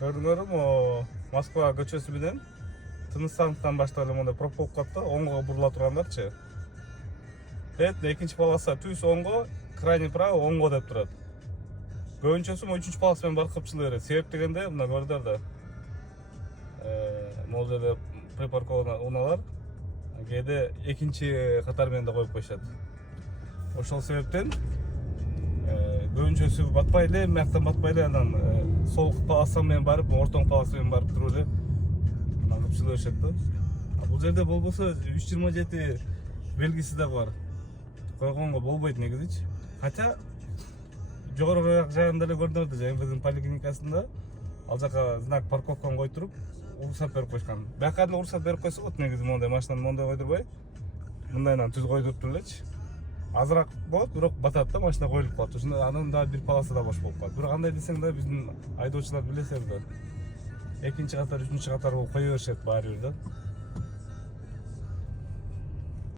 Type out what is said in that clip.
Көрдүңөрбү, Москва көчөсү менен Тыныстановдон баштап эле мондай пробка болуп калат да, оңго бурула тургандарчы. Экинчи полоса түз оңго, крайний право оңго деп турат. Көбүнчөсү үчүнчү полоса менен барып кыпчылай берет. Себеп дегенде мына көрдүңөр да. Могул жерде припаркованныйлар кээде экинчи катар менен да коюп коюшат. Ошол себептен көбүнчөсү батпай эле, мыяктан батпай эле, анан сол полоса менен барып, ортоң полоса менен барып туруп эле кыпчылай беришет да. Бул жерде болбосо 327 белгиси да бар. Койгонго болбойт негизичи. Хотя жогору жагында эле көрдүм да, МВДнын поликлиникасында ал жака знак парковканы кой туруп, уруксат берип койушкан. Бияка деле уруксат берип койсо болот негизи, мондай машинаны мондай койдурбай, мындайынан түз койдуруп элечи. Азыраак болот, бирок батат да, машина коюлуп калат. Ошондо анан да бир полоса да бош болуп калат. Бирок андай десең да, биздин айдоочулар билесиз да. Экинчи катар, үчүнчү катар болуп кое беришет баары бир да.